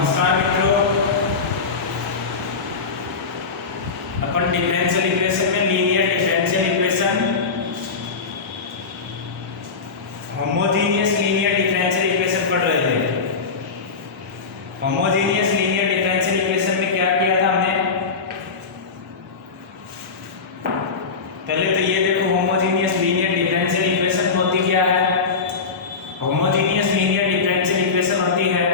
नमस्कार मित्रों, अपन differential equation में linear differential equation, homogeneous linear differential equation पढ़ रहे थे। होमोजेनियस लीनियर डिफरेंशियल इक्वेशन में क्या किया था हमने? पहले तो ये देखो, होमोजेनियस लीनियर डिफरेंशियल इक्वेशन होती क्या है? होमोजेनियस लीनियर डिफरेंशियल इक्वेशन होती है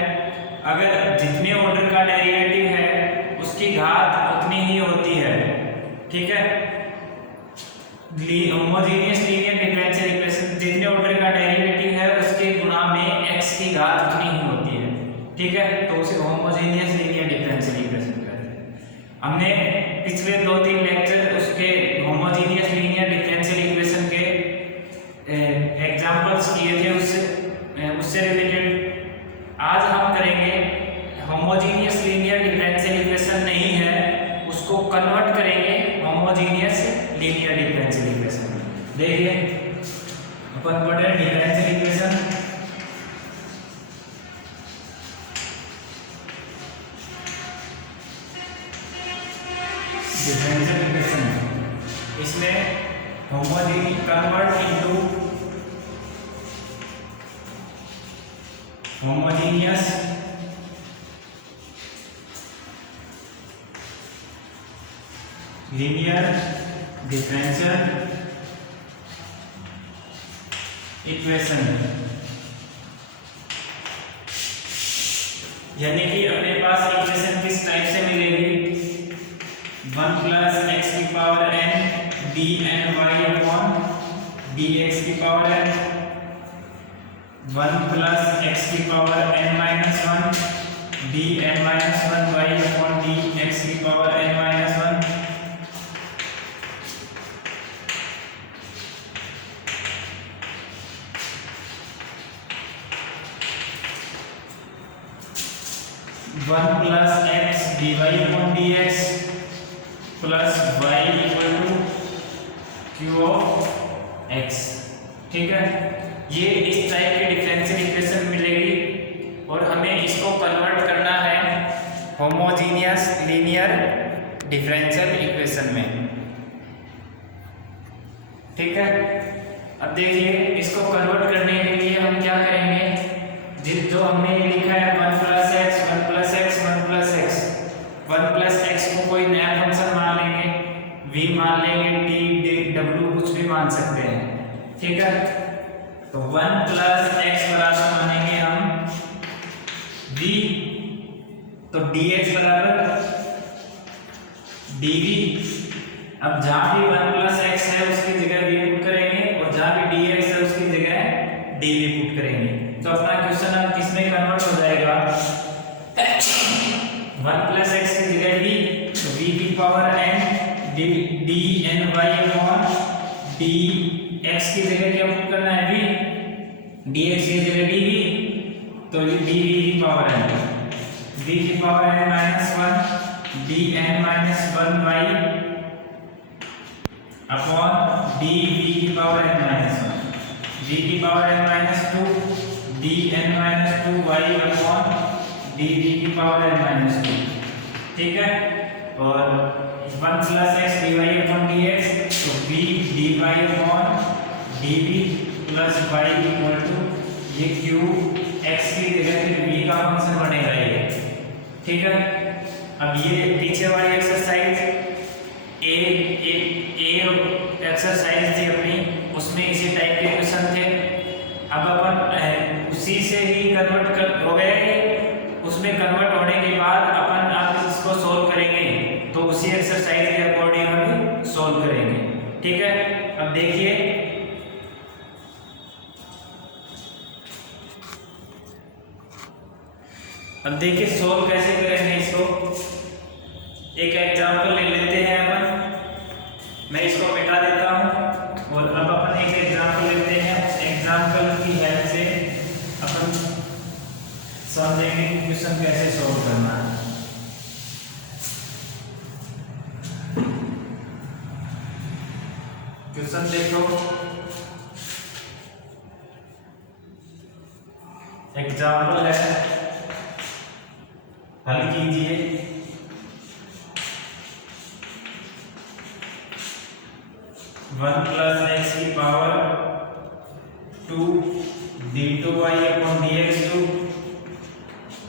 अगर जितने ऑर्डर का डेरिवेटिव है उसकी घात उतनी ही होती है। ठीक है, होमोजेनियस लीनियर डिफरेंशियल इक्वेशन जितने ऑर्डर का डेरिवेटिव है उसके गुणा में x की घात उतनी ही होती है। ठीक है, तो उसे होमोजेनियस लीनियर डिफरेंशियल इक्वेशन कहते हैं। हमने पिछले 2-3 लेक्चर उसके होमोजेनियस लीनियर डिफरेंशियल इक्वेशन के एग्जांपल्स किए थे, उससे रिलेटेड आज हम करेंगे। होमोजेनियस लीनियर डिफरेंशियल इक्वेशन नहीं है, उसको कन्वर्ट करेंगे होमोजेनियस लीनियर डिफरेंशियल इक्वेशन। देखिए, अपन पढ़ रहे हैं डिफरेंशियल इक्वेशन। डिफरेंशियल इक्वेशन इसमें homogeneous convert into homogeneous linear differential equation, यानी कि अपने पास इक्वेशन किस टाइप से मिलेगी? 1 प्लस एक्स की power n dny upon dx की पावर n, 1 प्लस एक्स की power n minus 1 dn minus 1 y upon dx की power n minus 1, one plus x d y upon d x plus y equal to q of x. ठीक है, ये इस type की differential equation मिलेगी और हमें इसको कन्वर्ट करना है होमोजेनियस लीनियर डिफरेंशियल इक्वेशन में। ठीक है, अब देखिए, इसको कन्वर्ट करने के लिए हम क्या करेंगे? जो हमने लिखा है 1 plus x 1 plus x 1 plus x, 1 plus x को कोई नया फंक्शन मान लेंगे, v मान लेंगे, t w कुछ भी मान सकते हैं। ठीक है, तो 1 प्लस एक्स बराबर मानेंगे हम v, तो dx बराबर dv। अब जहां भी 1 प्लस एक्स है उसकी जगह v पुट करेंगे और जहां भी dx है उसकी जगह dv पुट करेंगे। तो अपना क्वेश्चन अब किसमें कन्वर्ट हो जाएगा? 1 प्लस एक्स की जगह v, तो v की power n dny upon dx की जगह क्या पुट करना है? v, dx की जगह dv, तो dv की पावर n, v की power n minus 1 dn minus 1 y upon dv की पावर n माइनस 1, v की power n minus 2 dn minus 2 y upon dv की पावर n माइनस 2। ठीक है, और 1 plus x dy upon dx, तो v dy upon dv plus y equal to ये q x की जगह फिर v का फंक्शन बनेगा ये। ठीक है, अब ये पीछे वाली एक्सरसाइज ए एक्सरसाइज थी अपनी, उसमें इसी टाइप के क्वेश्चन थे। अब अपन उसी से ही कन्वर्ट कर हो गए, उसमें कन्वर्ट होने के बाद अपन अब इसको सोल्व करेंगे, तो उसी एक्सरसाइज के अकॉर्डिंग हम सोल्व करेंगे। ठीक है, अब देखिए, सोल्व कैसे करेंगे इसको। एक एग्जांपल ले लेते हैं अपन, मैं इसको मिटा देता हूं और अब अपन एक एग्जांपल लेते हैं। उस एग्जांपल की हेल्प से अपन समझेंगे कि क्वेश्चन कैसे सॉल्व करना है। क्वेश्चन देखो, एग्जांपल है हल कीजिए। वन प्लस एक्स की power 2 d2y upon dx2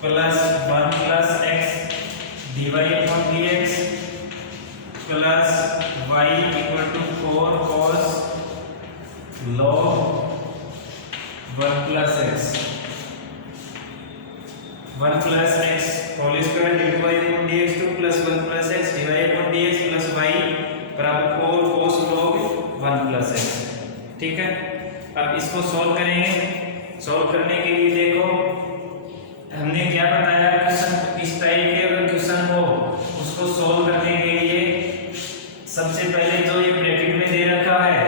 plus 1 plus x dy upon dx plus y equal to 4 cos log 1 plus x 1 plus x whole square d2y upon dx2 plus 1 plus x dy upon dx plus y बराबर 4 cos log 1 plus x. ठीक है, अब इसको solve करेंगे। Solve करने के लिए देखो हमने क्या बताया, क्वेश्चन इस टाइप के अगर क्वेश्चन हो उसको सॉल्व करने के लिए सबसे पहले जो ये ब्रैकेट में दे रखा है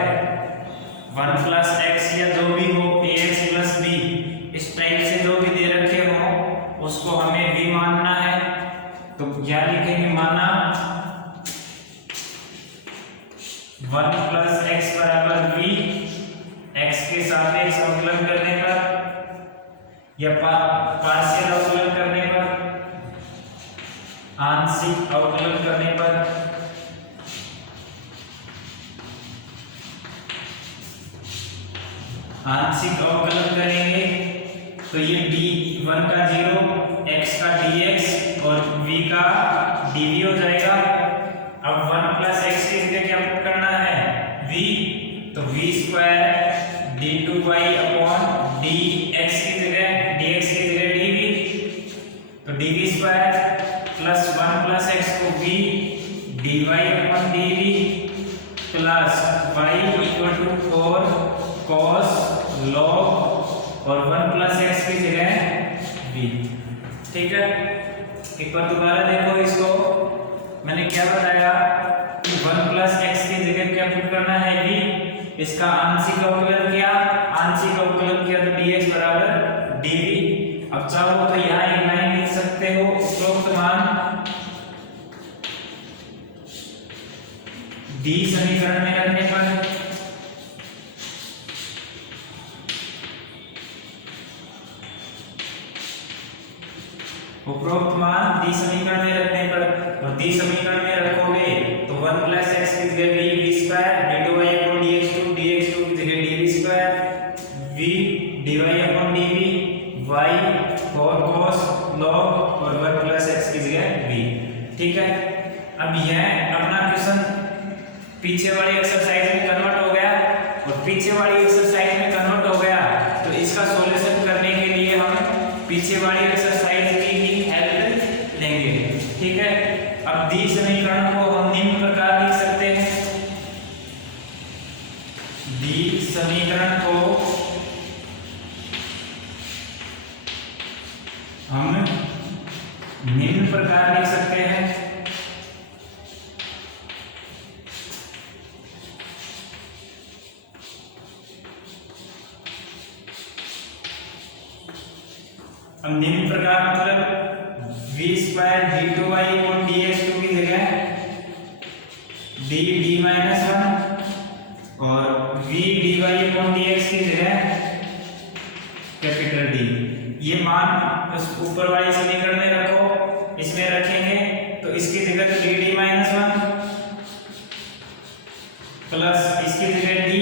1 प्लस एक्स या जो भी हो ax प्लस b, इस टाइप से जो भी दे रखे हो उसको हमें v मानना है। तो क्या लिखेंगे, माना 1 प्लस एक्स बराबर v, x के सापेक्ष अवकलन करने पर या पार्शियल अवकलन करने पर, आंशिक अवकलन करने पर आंशिक अवकलन करेंगे तो ये d1 का 0, x का dx और v का dv हो जाएगा। अब 1 प्लस एक्स की जगह क्या पुट करना है, v, तो v square d2y upon dx की जगह dx की जगह dv, तो dv square plus 1 plus x को v dy upon dv plus y equal to 4 cos log और 1 प्लस एक्स की जगह v। ठीक है, एक बार दोबारा देखो इसको, मैंने क्या बताया कि 1 प्लस एक्स की जगह क्या पुट करना है v, इसका आंशिक अवकलन किया, आंशिक अवकलन किया तो dx बराबर dv। अब चाहो तो यहाँ एक लाइन लिख सकते हो, उपरोक्त मान d समीकरण में रखने पर उपरोक्त मान d समीकरण में रखने पर, और d समीकरण में रखोगे तो 1 प्लस एक्स की जगह v square d2y upon dx2 dx2 की जगह dv square v dy upon dv y 4 cos log और 1 प्लस एक्स की जगह v। ठीक है, अब यह अपना क्वेश्चन पीछे वाली एक्सरसाइज में कन्वर्ट हो गया, और पीछे वाली एक्सरसाइज में कन्वर्ट हो गया तो इसका सॉल्यूशन करने के लिए हम पीछे वाली एक्सरसाइज की ही हेल्प लेंगे। ठीक है, अब दी समीकरण को हम निम्न प्रकार लिख सकते हैं, दी समीकरण को हम निम्न प्रकार लिख सकते हैं, अब निम्न प्रकार मतलब v square d2y upon dx2 की जगह d माइनस 1 और v dy अपॉन dx की जगह कैपिटल D। ये मान उस ऊपर वाली समीकरण में रखो, इसमें रखेंगे तो इसकी जगह तो d माइनस 1 प्लस इसकी जगह d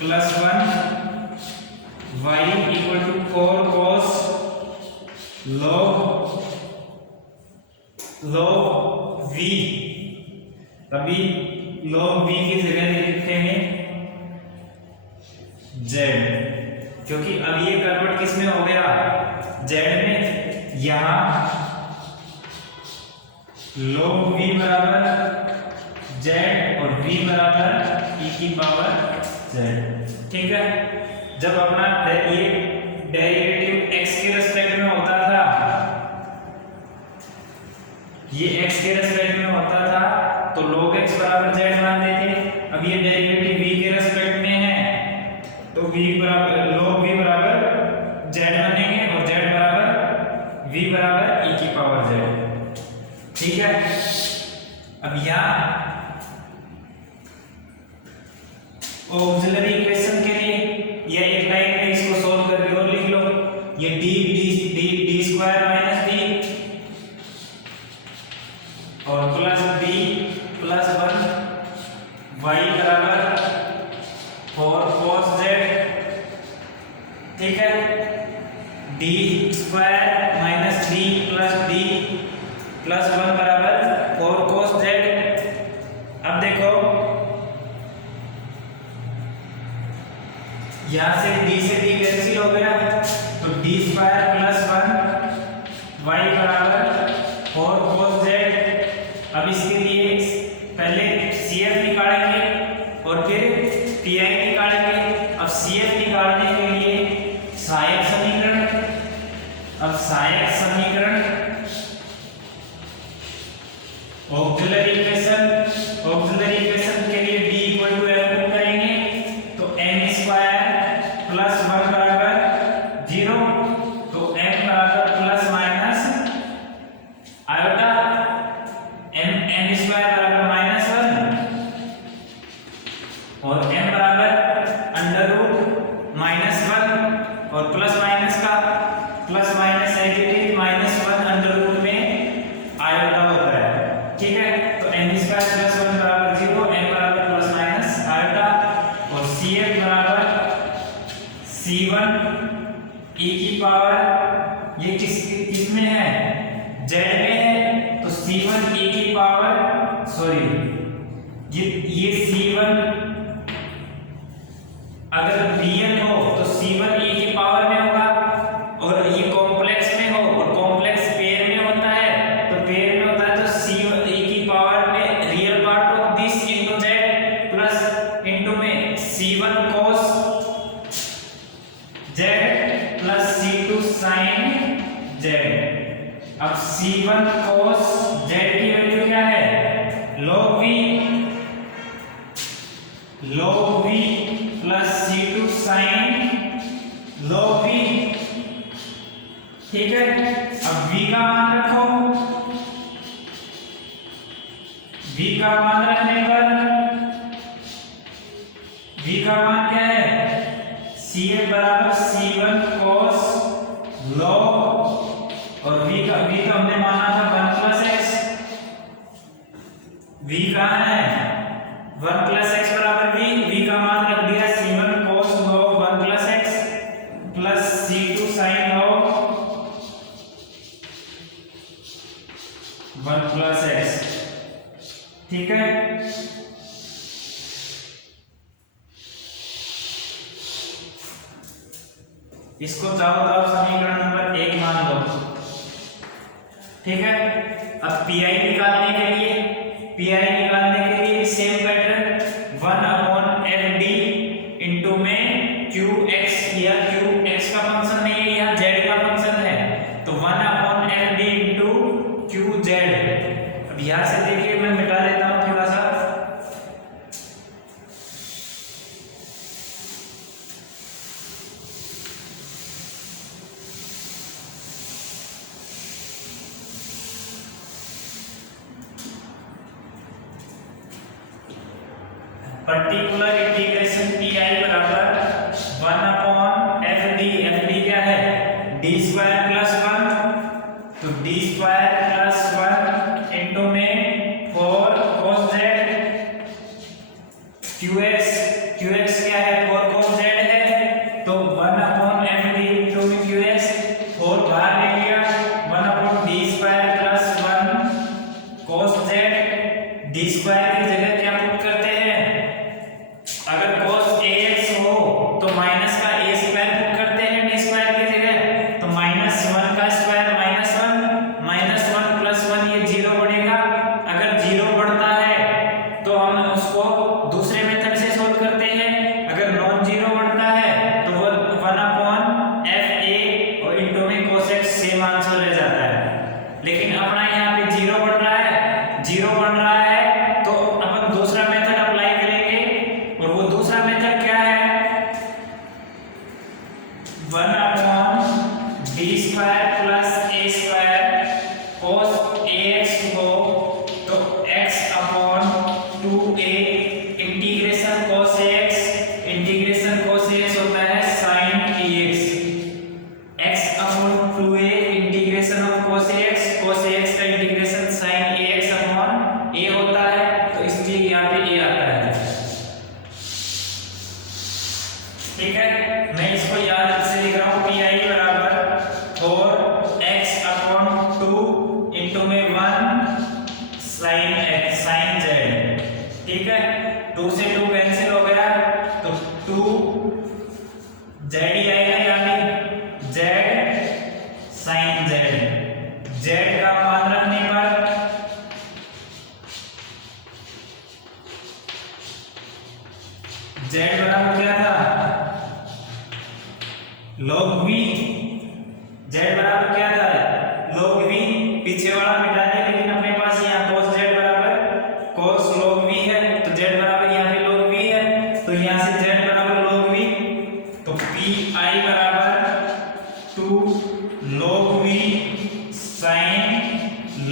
plus 1 y equal to 4 cos log v, अभी log v की जगह लिखेंगे z, क्योंकि अब ये कन्वर्ट किस में हो गया, z में। यहां log v बराबर z और v बराबर e की पावर z। ठीक है, जब अपना ये डेरिवेटिव x के रेस्पेक्ट में होता था, ये x के रेस्पेक्ट में होता था तो log x बराबर z मान देते। अब ये डेरिवेटिव v के रेस्पेक्ट में है तो v बराबर log v बराबर z बनेंगे और z बराबर v बराबर e की पावर z। ठीक है, अब यहाँ ऑक्सिलरी इक्वेशन के लिए या एक लाइन में इसको सोल्व करके और लिख लो, ये d square minus d D square minus D plus 1 बराबर 4 cos z। अब देखो यहां से d से d कैंसिल हो गया, तो d स्क्वायर प्लस 1 y बराबर 4 cos z। अब इसके लिए पहले CF निकालेंगे और फिर PI निकालेंगे। अब CF निकालने के लिए सहायक समीकरण, अब सहायक समीकरण ऑक्सिलरी इक्वेशन के लिए d इक्वल टू m को करेंगे, तो m स्क्वायर प्लस 1 बराबर 0, तो m बराबर plus minus iota m square बराबर माइनस 1 और m बराबर अंडर रूट माइनस 1 और प्लस माइनस का plus minus additive minus 1 under root में आयोटा होता है। ठीक है, तो m स्क्वायर प्लस 1 बराबर 0, m बराबर प्लस माइनस आयोटा और cf बराबर c1 e की पावर, ये किस में है, z में है, तो c1 e की पावर सॉरी ये c1 अगर रियल हो तो c1 e की पावर में होगा, और ये कॉम्प्लेक्स में हो और कॉम्प्लेक्स पेयर में होता है, तो पेयर में होता है तो c1 e की पावर में real part of this into z plus into में c1 cos z plus c2 sin z। अब c1 cos z की वैल्यू क्या है, log v plus c2 sin log v। ठीक है, अब v का मान रखो, v का मान रखने पर v का मान क्या है, cf बराबर c1 cos log और v का हमने माना था 1 प्लस x, v कहाँ है 1 प्लस x बराबर v का मान रख दिया c1 cos log 1 plus x plus c2 sin log 1 plus x। ठीक है, इसको चाहो तो आप समीकरण नंबर 1 मान लो। ठीक है, अब PI निकालने के लिए सेम पैटर्न 1/fd इनटू में qx, या qx का फंक्शन नहीं है, यहाँ z का फंक्शन है, तो 1/fd इनटू qz। अब यहाँ से देखिए मैं मिटा देता हूँ थोड़ा सा, पर्टिकुलर इंटीग्रेशन PI बराबर 1/fd, fd क्या है d स्क्वायर प्लस 1, तो d स्क्वायर प्लस 1 इनटू में 4 cos z, qx क्या है 4 cos z है, तो 1/fd इनटू में qx 4 बाहर ले लिया, 1/d square plus 1 cos z, d square की जगह क्या पुट करते हैं, अगर cos ax हो तो माइनस का a स्क्वायर पुट करते हैं d स्क्वायर की जगह, तो माइनस 1 का स्क्वायर माइनस 1 प्लस 1 ये 0 बढ़ेगा। अगर 0 बढ़ता है तो हम उसको दूसरे मेथड से सोल्व करते हैं, अगर नॉन जीरो बढ़ता है तो वो 1/fa और इनटू में cos x सेम आंसर रह जाता है। लेकिन अपना यहाँ पे 0 बढ़ रहा है तो अपन दूसरा मेथड अप्लाई करेंगे, और वो दूसरा मेथड क्या है 1/d square plus a square cos ax को तो x/2a इंटीग्रेशन cos ax होता है sin ax, x/2a integration of cos ax का इंटीग्रेशन sin ax/a होता है, तो इसलिए यहाँ पे a आता है। ठीक है, मैं इसको याद से लिख रहा हूँ PI बराबर 2 से 2 कैंसिल हो गया तो 2 जेड ही आएगा, यानी जेड साइन जेड। जेड का मान रखने पर जेड बराबर क्या था, log v। जेड बराबर क्या था, log v। पीछे वाला मिटा दिया, लेकिन अपने पास यहाँ cos z बराबर cos log v है, तो z बराबर यहाँ पे log v है, तो यहाँ से z बराबर log v, तो pi बराबर 2 log v sin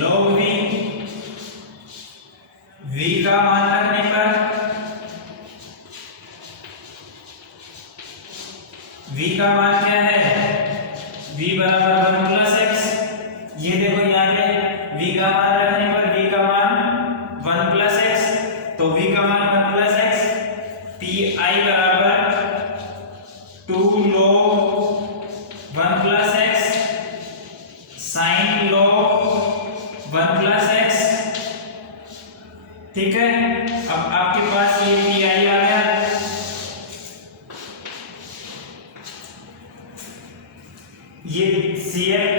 log v। v का मान रखने पर v का मान क्या है, v बराबर 1 प्लस x। ये देखो यहाँ पे v का मान रखने पर v का मान 1 प्लस x, तो v का मान 1 प्लस x। pi बराबर 2 log 1 plus x sine log 1 plus x। ठीक है, अब आपके पास ये pi आ गया। ये CF,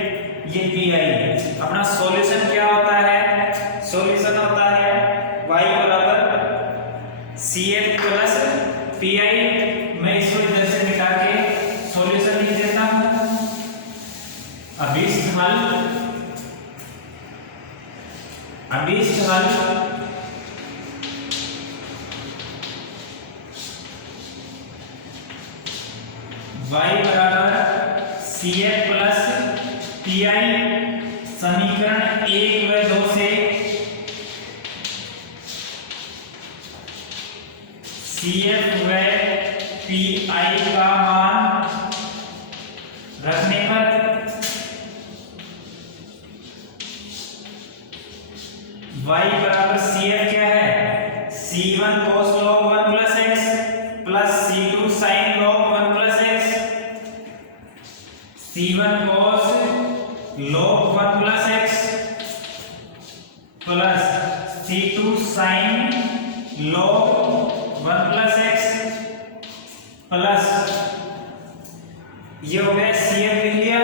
ये PI। अपना सॉल्यूशन क्या होता है, सॉल्यूशन होता है y बराबर CF प्लस PI। मैं इसको इधर से मिटा के सॉल्यूशन लिख देता हूं। अभीष्ट हल y बराबर CF प्लस PI। समीकरण 1 व 2 से CF व PI का मान रखने पर y बराबर CF क्या है, C1 cos log 1 plus x plus C2 sin log 1 plus x। C1 cos log 1 plus x plus C2 sin log 1 plus x plus ये हो गया CF लिख लिया।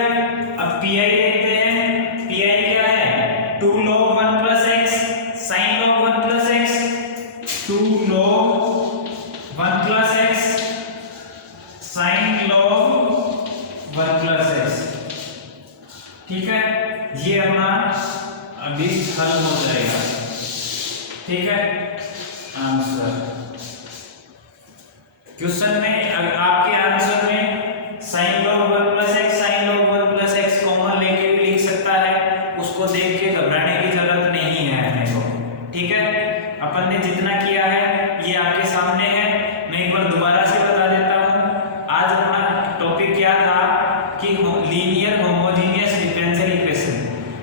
अब PI देखते हैं, PI क्या है, 2 log 1 plus x sin log 1 plus x, 2 log 1 plus x sin log 1 plus x। ठीक है, ये अपना अभीष्ट हल हो जाएगा। ठीक है, आंसर क्वेश्चन में अगर आपके आंसर में sin log 1 plus x sin log 1 plus x common लेके भी लिख सकता है, उसको देख के घबराने की जरूरत नहीं है अपने को। ठीक है, अपन ने जितना किया है ये आपके सामने है। मैं एक बार दोबारा से बता देता हूँ। आज अपना टॉपिक क्या था कि linear homogeneous differential equation.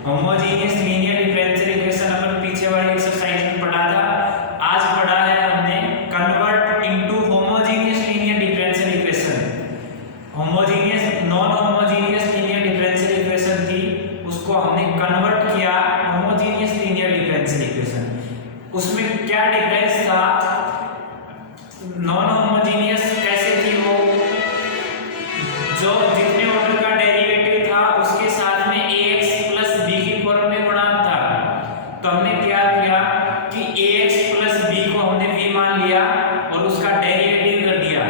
Homogeneous linear differential equation अपन पीछे वाले एक्सरसाइज में पढ़ा था। आज पढ़ा है हमने convert into homogeneous linear differential equation. Homogeneous non homogeneous linear differential equation थी, उसको हमने कन्वर्ट किया होमोजेनियस लीनियर डिफरेंशियल इक्वेशन। उसमें क्या डिफरेंस था, नॉन होमोजेनियस कैसे थी वो, जो जितने ऑर्डर का डेरिवेटिव था उसके साथ में ax प्लस b की फॉर्म में गुणा था। तो हमने क्या किया कि ax प्लस b को हमने v मान लिया और उसका डेरिवेटिव कर दिया।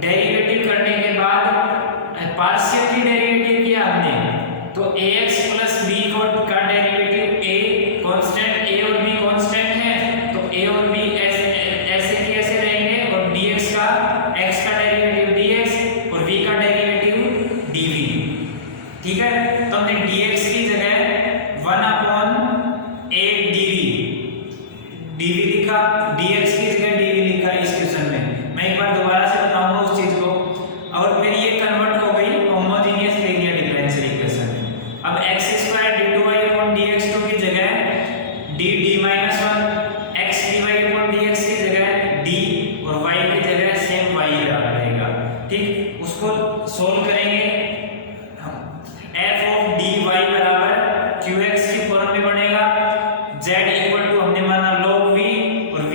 डेरिवेटिव करने के बाद पार्शियल की डेरिवेटिव किया हमने, तो ax प्लस b का डेरिवेटिव a कांस्टेंट, a और b कांस्टेंट है, तो a और b ऐसे कैसे रहेंगे, और dx का x का डेरिवेटिव dx और v का डेरिवेटिव dv। ठीक है, तो हमने dx की जगह 1/8 dv लिखा, dx की जगह dv लिखा इस क्वेश्चन में। मैं एक बार दोबारा से बताऊंगा उस चीज को, और फिर ये कन्वर्ट हो गई होमोजेनियस लीनियर डिफरेंशियल इक्वेशन में। अब x² d2y/dx2 की जगह d-1 x dy/dx की जगह d और y की जगह सेम y रहेगा। ठीक, उसको सोल्व करेंगे। f ऑफ dy बराबर qx की फॉर्म में बनेगा। z इक्वल टू हमने माना log v और v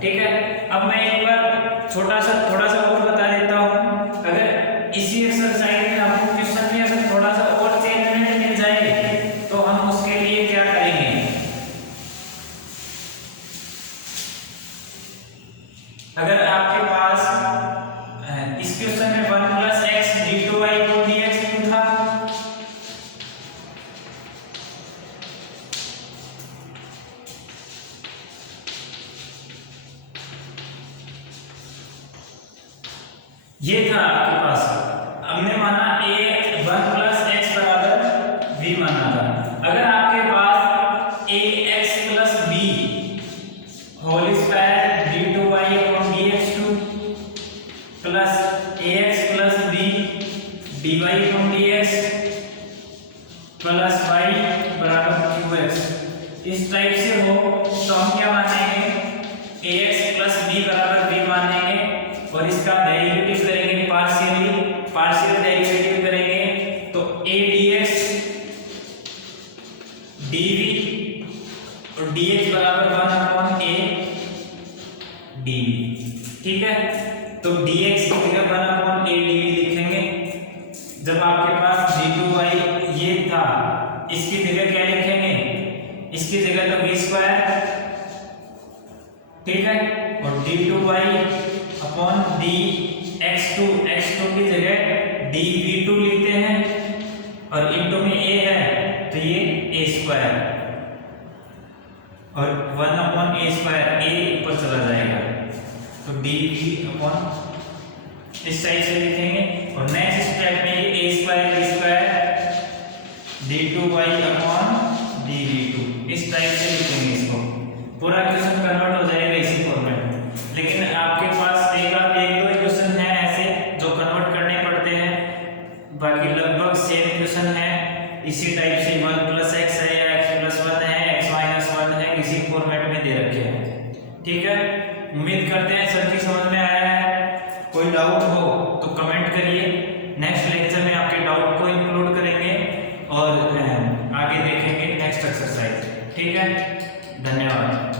ठीक है, अब मैं एक बार थोड़ा सा और बता देता हूँ। अगर इसी एक्सरसाइज में आपको क्वेश्चन में अगर थोड़ा सा और चेंजमेंट मिल जाए तो हम उसके लिए क्या करेंगे। अगर आपके पास इस क्वेश्चन में 1 + x d2y dx था, ये था आपके पास। हमने माना a 1 + x बराबर b माना था। अगर आपके पास ax + b whole square d2y dx2 plus ax + b dy dx plus y बराबर qx, इस टाइप से हो तो हम क्या मानेंगे, ax + b बराबर b मानेंगे और इसका डेरिवेटिव करेंगे, पार्शियल डेरिवेटिव करेंगे तो a dx dv और dx बराबर 1/a dv। ठीक है, तो dx की जगह 1/a dv लिखेंगे। जब आपके पास d2y ये था, इसकी जगह क्या लिखेंगे, इसकी जगह तो v², ठीक है, और d2y अपॉन dx2, x2 की जगह dv2 लिखते हैं और इनटू में a है तो ये a² और 1/a², a ऊपर चला जाएगा तो dv अपॉन इस टाइप से लिखेंगे। और नेक्स्ट स्टेप में ये a² d2y अपॉन dv2 इस टाइप से लिखेंगे। इसको पूरा क्वेश्चन कन्वर्ट हो जाएगा इसी फॉर्मेट में। लेकिन आपके पास एक दो क्वेश्चन है ऐसे जो कन्वर्ट करने पड़ते हैं, बाकी लगभग सेम क्वेश्चन है इसी टाइप से। 1 + x है या x + 1 है, x - 1 है, इसी फॉर्मेट में दे रखे हैं। ठीक है, उम्मीद करते हैं सब चीज समझ में आया है। कोई डाउट हो तो कमेंट करिए, नेक्स्ट लेक्चर में आपके डाउट को इंक्लूड करेंगे और आगे देखेंगे नेक्स्ट एक्सरसाइज। ठीक है, धन्यवाद।